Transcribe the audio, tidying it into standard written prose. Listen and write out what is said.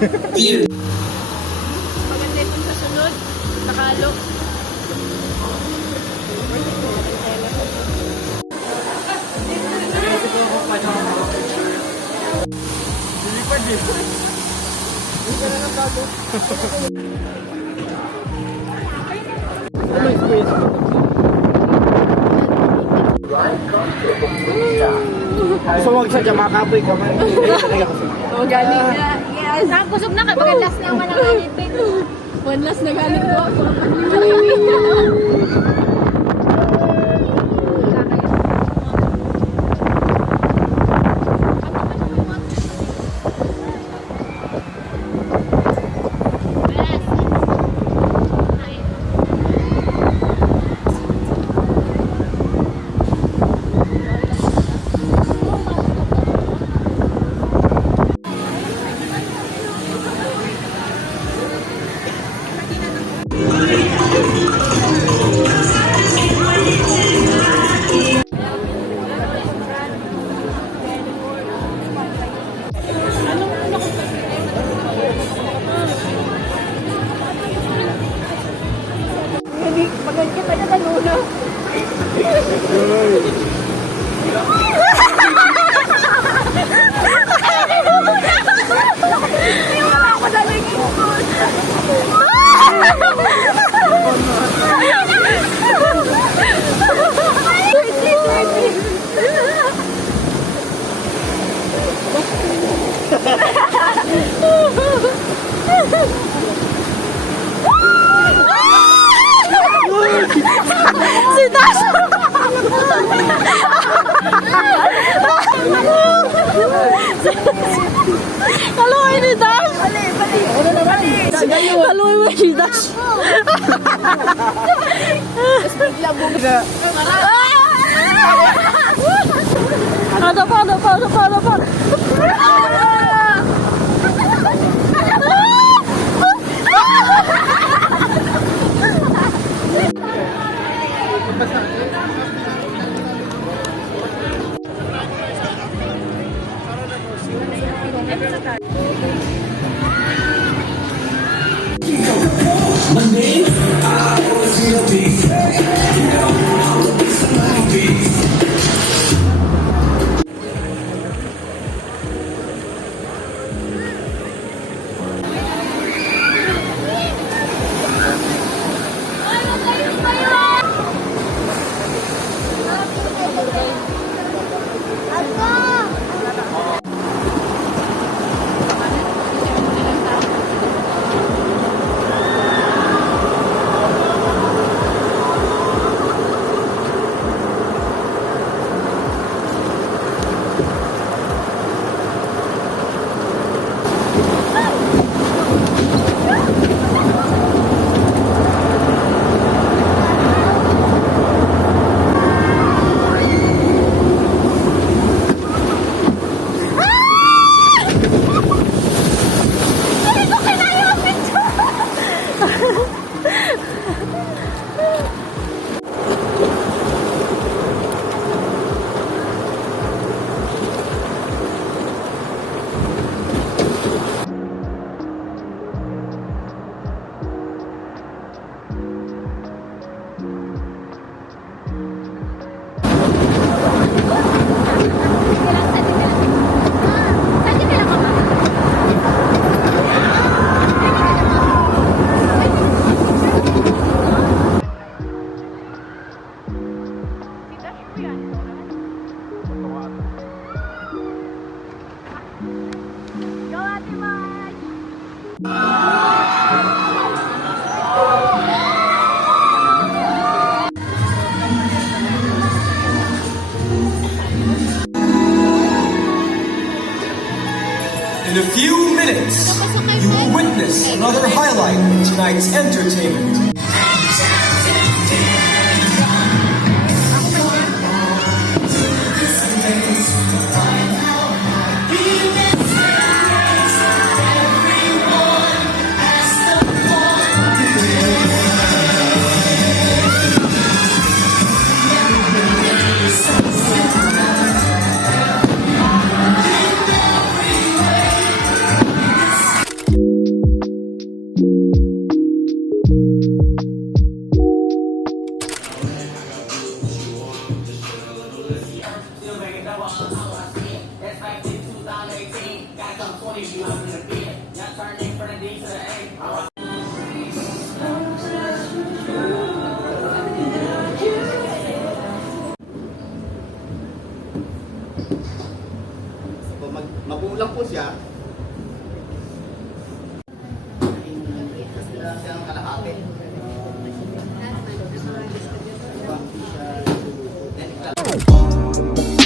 Maganda itong sa sunod. Nakalo. Dilipad din. Hindi ka na ng bago. Ano yung space? So wag siya dyan makapoy ka man. Oo, galing na. Yes. Nakapusog na ka. Pagkalas naman ang alipin. One last na galing ko. Pagkakit pa na kanuna. Ako na lang ikot. Si Dash! Kaluhay ni Dash! Kaluhay mo si Dash! Ada pa! In a few minutes, you will witness another highlight of tonight's entertainment. Magulang po siya. Siya ang kalahati. Then,